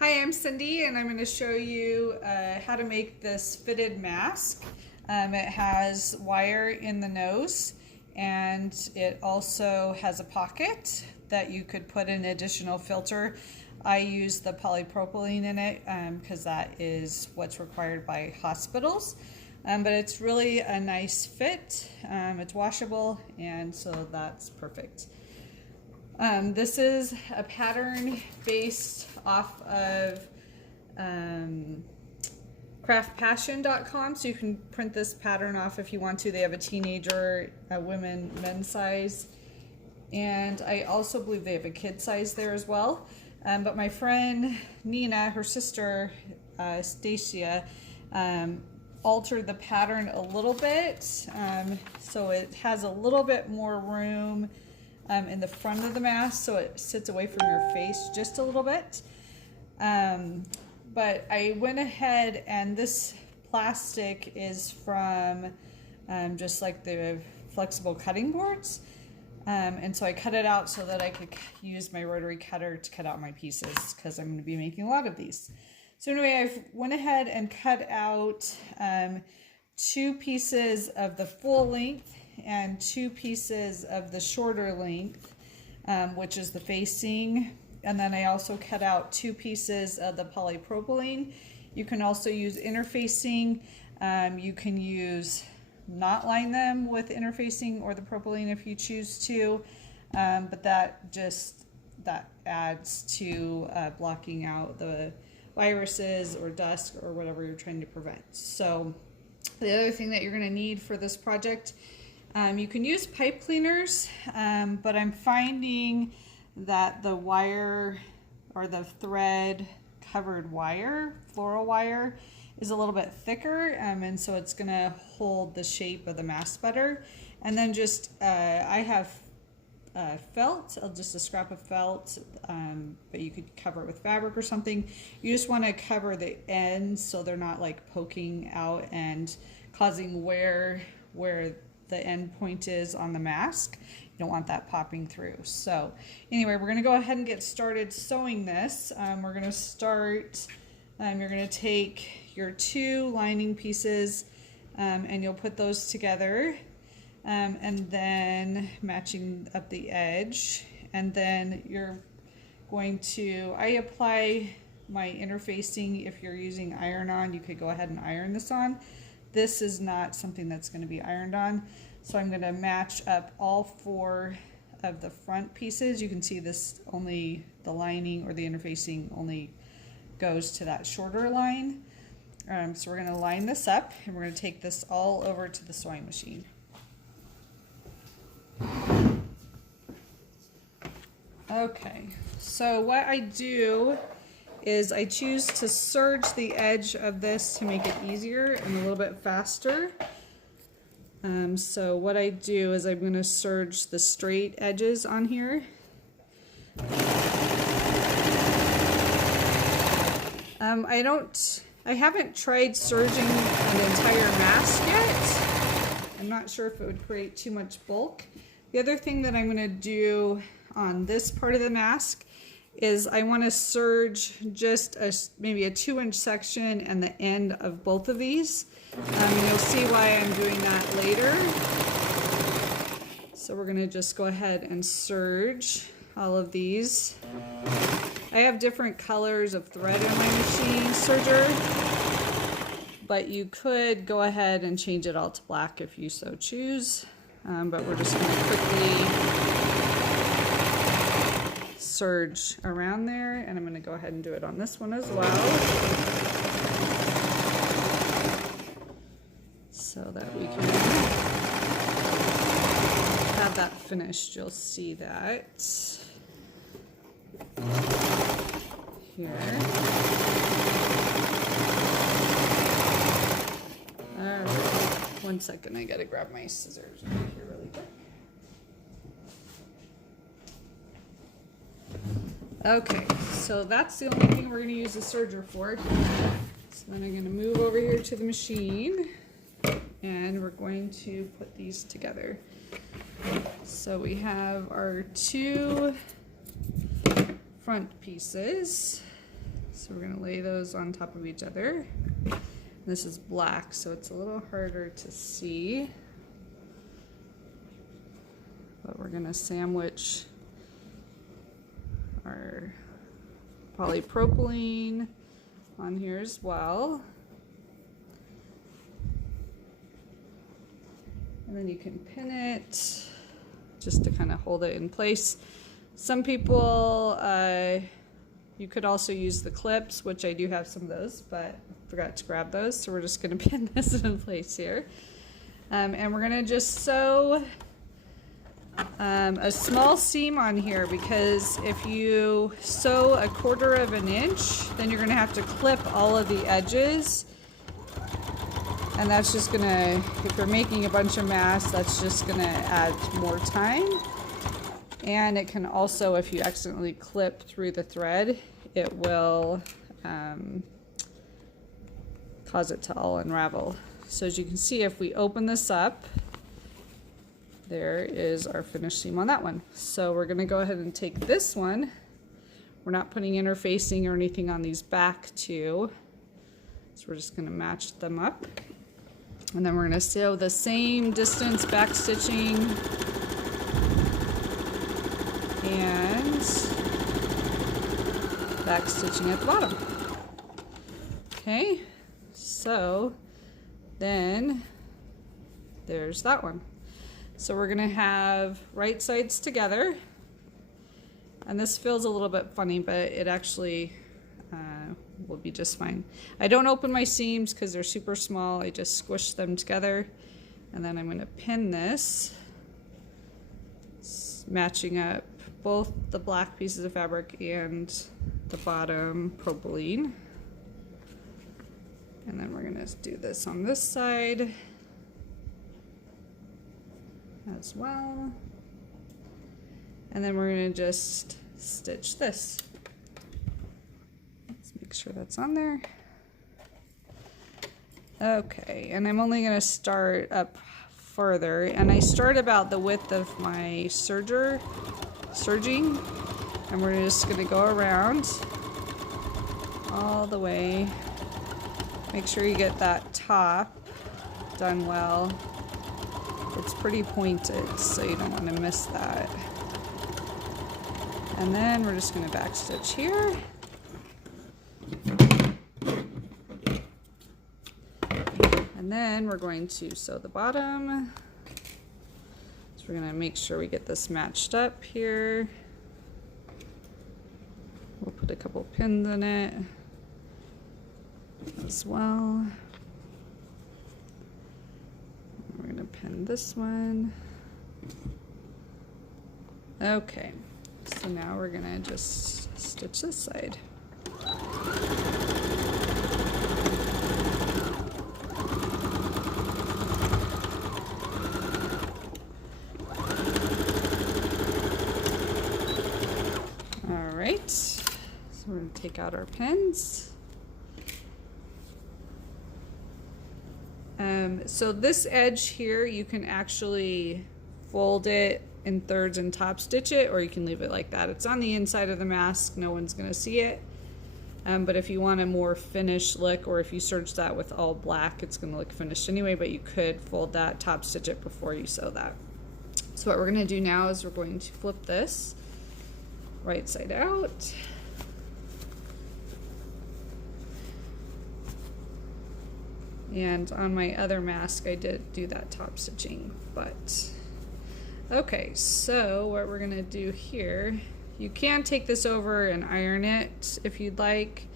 Hi, I'm Cindy, and I'm going to show you how to make this fitted mask. It has wire in the nose, and it also has a pocket that you could put an additional filter. I use the polypropylene in it because that is what's required by hospitals. But it's really a nice fit. It's washable, and so that's perfect. This is a pattern based off of craftpassion.com, so you can print this pattern off if you want to. They have a teenager, a women, men's size, and I also believe they have a kid size there as well. But my friend Nina, her sister Stacia, altered the pattern a little bit, so it has a little bit more room in the front of the mask, so it sits away from your face just a little bit. But I went ahead, and this plastic is from just like the flexible cutting boards, and so I cut it out so that I could use my rotary cutter to cut out my pieces, because I'm going to be making a lot of these. So anyway, I went ahead and cut out 2 pieces of the full length and 2 pieces of the shorter length, which is the facing. And then I also cut out 2 pieces of the polypropylene. You can also use interfacing. You can use not line them with interfacing or the propylene if you choose to, but that adds to blocking out the viruses or dust or whatever you're trying to prevent. So the other thing that you're going to need for this project, you can use pipe cleaners, but I'm finding that the wire or the thread covered wire, floral wire, is a little bit thicker, and so it's going to hold the shape of the mask better. And then just, I have felt, just a scrap of felt, but you could cover it with fabric or something. You just want to cover the ends so they're not like poking out and causing where the end point is on the mask. You don't want that popping through. So anyway, we're going to go ahead and get started sewing this. We're going to start, you're going to take your 2 lining pieces and you'll put those together, and then matching up the edge, and then you're going to, I apply my interfacing. If you're using iron-on, you could go ahead and iron this on. This is not something that's going to be ironed on, so I'm going to match up all 4 of the front pieces. You can see this, only the lining or the interfacing only goes to that shorter line. So we're going to line this up, and we're going to take this all over to the sewing machine. Okay, so what I do is I choose to serge the edge of this to make it easier and a little bit faster. So what I do is I'm going to serge the straight edges on here. I haven't tried serging an entire mask yet. I'm not sure if it would create too much bulk. The other thing that I'm going to do on this part of the mask is I want to serge just maybe a 2-inch section and the end of both of these. You'll see why I'm doing that later. So we're going to just go ahead and serge all of these. I have different colors of thread in my machine serger, but you could go ahead and change it all to black if you so choose. But we're just going to quickly serge around there, and I'm going to go ahead and do it on this one as well, so that we can have that finished. You'll see that here. All right, 1 second, I gotta grab my scissors right here really quick. Okay, so that's the only thing we're going to use the serger for. So then I'm going to move over here to the machine, and we're going to put these together. So we have our 2 front pieces. So So we're gonna lay those on top of each other. This is black, so it's a little harder to see. But we're gonna sandwich our polypropylene on here as well. And then you can pin it just to kind of hold it in place. Some people, you could also use the clips, which I do have some of those, but forgot to grab those. So we're just gonna pin this in place here. And we're gonna just sew a small seam on here, because if you sew 1/4 inch, then you're gonna have to clip all of the edges. And that's just gonna, if you're making a bunch of masks, that's just gonna add more time. And it can also, if you accidentally clip through the thread, it will cause it to all unravel. So as you can see, if we open this up, there is our finished seam on that one. So we're gonna go ahead and take this one. We're not putting interfacing or anything on these back two. So we're just gonna match them up. And then we're gonna sew the same distance back stitching and back stitching at the bottom. Okay, so then there's that one. So we're gonna have right sides together, and this feels a little bit funny, but it actually will be just fine. I don't open my seams because they're super small. I just squish them together, and then I'm gonna pin this, matching up both the black pieces of fabric and the bottom propylene. And then we're gonna do this on this side as well. And then we're gonna just stitch this. Let's make sure that's on there. Okay, and I'm only gonna start up further, and I start about the width of my serging, and we're just gonna go around all the way. Make sure you get that top done well. It's pretty pointed, so you don't want to miss that. And then we're just going to back stitch here. And then we're going to sew the bottom. So we're going to make sure we get this matched up here. We'll put a couple pins in it as well. We're going to pin this one. Okay, so now we're going to just stitch this side. All right, so we're going to take out our pins. So this edge here, you can actually fold it in thirds and top stitch it, or you can leave it like that. It's on the inside of the mask, no one's gonna see it. But if you want a more finished look, or if you serge that with all black, it's gonna look finished anyway, but you could fold that, top stitch it before you sew that. So what we're gonna do now is we're going to flip this right side out. And on my other mask, I did do that top stitching, but okay, so what we're gonna do here, you can take this over and iron it if you'd like,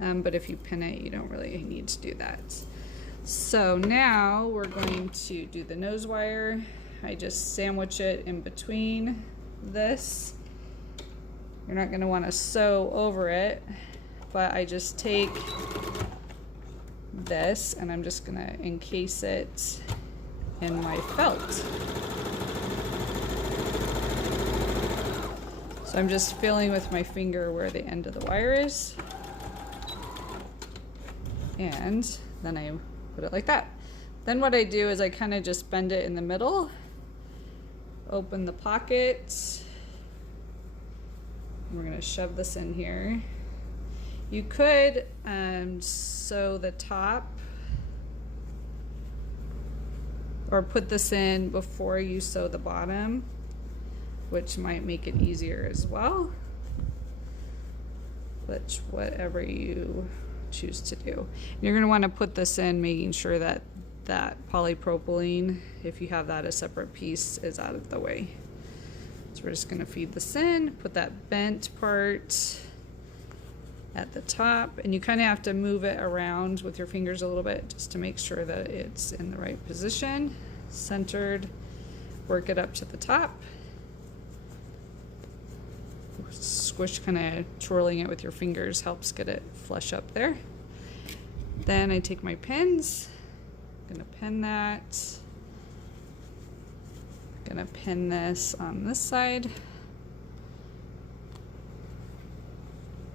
but if you pin it, you don't really need to do that. So now we're going to do the nose wire. I just sandwich it in between this. You're not gonna wanna sew over it, but I just take this and I'm just gonna encase it in my felt. So I'm just feeling with my finger where the end of the wire is, and then I put it like that. Then what I do is I kind of just bend it in the middle, open the pocket, and we're gonna shove this in here. You could sew the top or put this in before you sew the bottom, which might make it easier as well. But whatever you choose to do. You're going to want to put this in making sure that that polypropylene, if you have that a separate piece, is out of the way. So we're just going to feed this in, put that bent part at the top, and you kind of have to move it around with your fingers a little bit just to make sure that it's in the right position, centered. Work it up to the top. Squish, kind of twirling it with your fingers helps get it flush up there. Then I take my pins, I'm gonna pin that. I'm gonna pin this on this side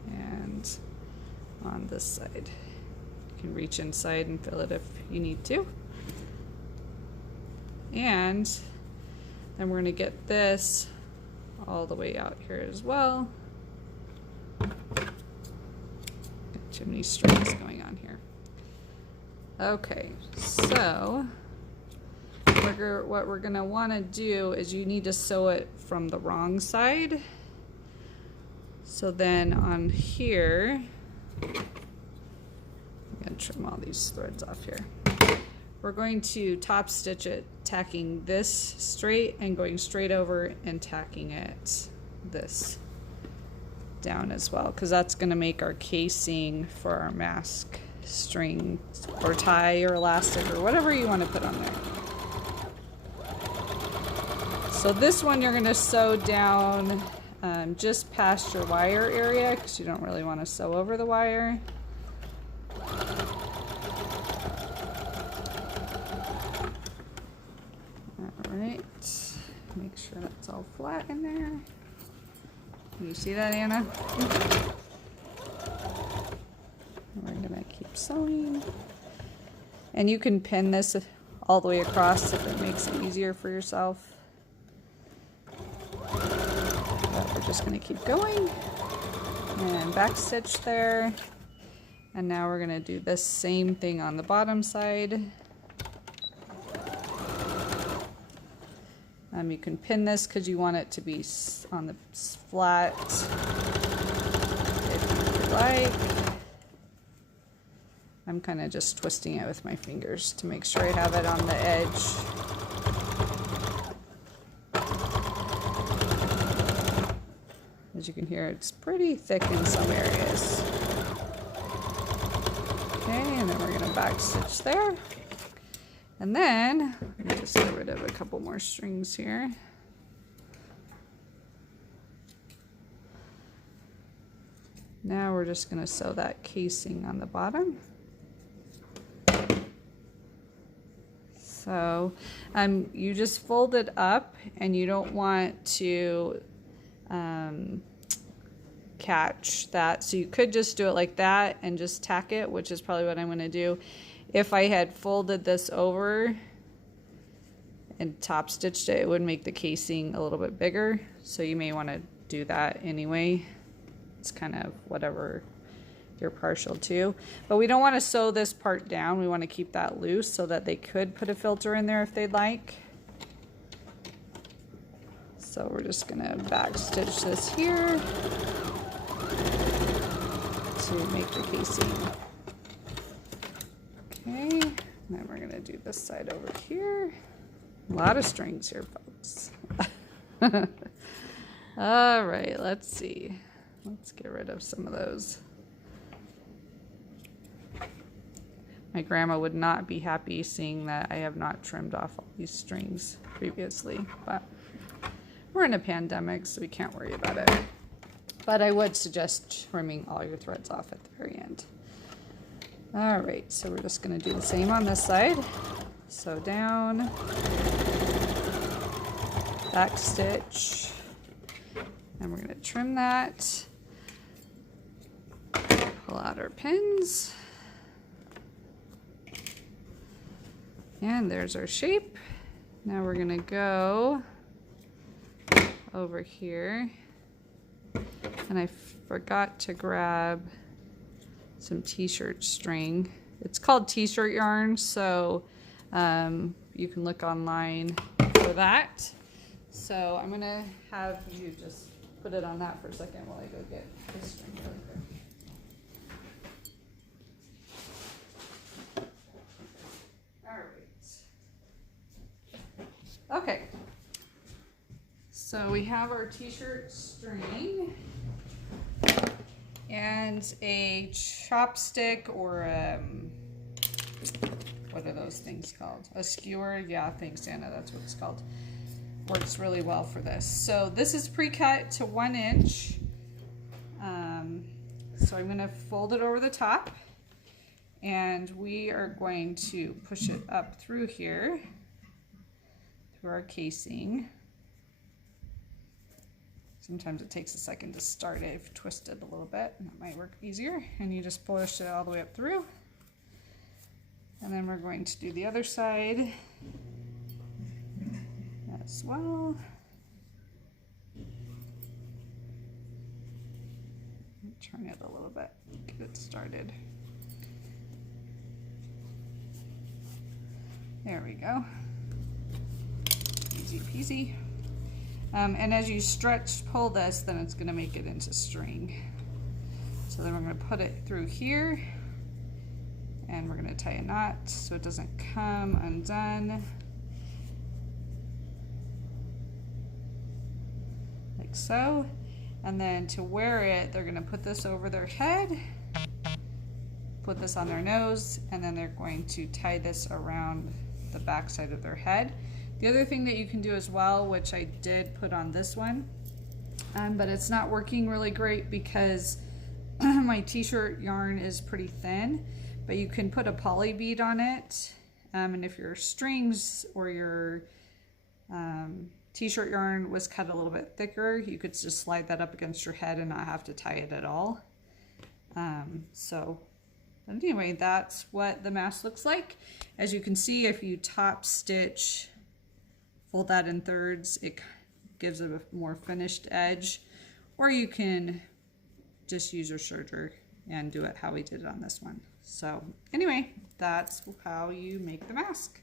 and on this side. You can reach inside and fill it if you need to. And then we're gonna get this all the way out here as well. Got too many strings going on here. Okay, so what we're gonna wanna do is you need to sew it from the wrong side. So then on here, I'm gonna trim all these threads off here. We're going to top stitch it, tacking this straight and going straight over and tacking it this down as well, because that's going to make our casing for our mask string or tie or elastic or whatever you want to put on there. So this one you're going to sew down just past your wire area, because you don't really want to sew over the wire. Alright, make sure that's all flat in there. Can you see that, Anna? We're gonna keep sewing. And you can pin this all the way across if it makes it easier for yourself. But we're just gonna keep going. And back stitch there. And now we're gonna do the same thing on the bottom side. You can pin this because you want it to be on the flat if you would like. I'm kind of just twisting it with my fingers to make sure I have it on the edge. As you can hear, it's pretty thick in some areas. Okay, and then we're going to back stitch there. And then, let me just get rid of a couple more strings here. Now we're just going to sew that casing on the bottom. So you just fold it up, and you don't want to catch that. So you could just do it like that and just tack it, which is probably what I'm going to do. If I had folded this over and top stitched it, it would make the casing a little bit bigger. So you may want to do that anyway. It's kind of whatever you're partial to. But we don't want to sew this part down. We want to keep that loose so that they could put a filter in there if they'd like. So we're just going to back stitch this here to make the casing. Okay, then we're going to do this side over here. A lot of strings here, folks. All right, let's see. Let's get rid of some of those. My grandma would not be happy seeing that I have not trimmed off all these strings previously, but we're in a pandemic, so we can't worry about it. But I would suggest trimming all your threads off at the very end. All right, so we're just going to do the same on this side. Sew down, back stitch, and we're going to trim that. Pull out our pins. And there's our shape. Now we're going to go over here. And I forgot to grab some t-shirt string. It's called t-shirt yarn, so you can look online for that. So I'm gonna have you just put it on that for a second while I go get the string really quick. All right. Okay. So we have our t-shirt string and a chopstick or what are those things called? A skewer? Yeah, thanks, Anna. That's what it's called. Works really well for this. So this is pre-cut to 1 inch. So I'm going to fold it over the top, and we are going to push it up through here, through our casing. Sometimes it takes a second to start it. I've twisted a little bit, and that might work easier. And you just push it all the way up through. And then we're going to do the other side as well. Turn it a little bit, get it started. There we go. Easy peasy. And as you pull this, then it's going to make it into string. So then we're going to put it through here, and we're going to tie a knot so it doesn't come undone. Like so. And then to wear it, they're going to put this over their head, put this on their nose, and then they're going to tie this around the back side of their head. The other thing that you can do as well, which I did put on this one, but it's not working really great because my t-shirt yarn is pretty thin, but you can put a poly bead on it. And if your strings or your t-shirt yarn was cut a little bit thicker, you could just slide that up against your head and not have to tie it at all. So anyway, that's what the mask looks like. As you can see, if you top stitch, fold that in thirds, it gives it a more finished edge, or you can just use your serger and do it how we did it on this one. So anyway, that's how you make the mask.